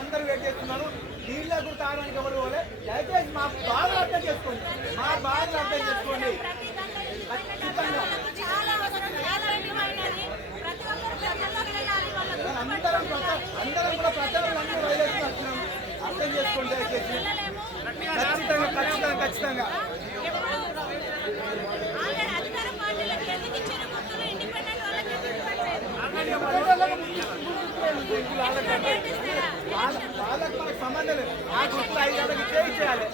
అందరూ వెయిట్ చేస్తున్నారు. నీళ్ళ కూడా తాగడానికి ఎవరు పోలే. దయచేసి మా బాధలు అర్థం చేసుకోండి, మా బాధలు అర్థం చేసుకోండి. అందరం కూడా ప్రచారం అన్ని వైలేషన్ వచ్చినాం, అర్థం చేసుకోండి దయచేసి. ఖచ్చితంగా వాళ్ళకి మనకు సంబంధం లేదు. ఆ గుర్తులు 5 గంటలకు చేయాలి.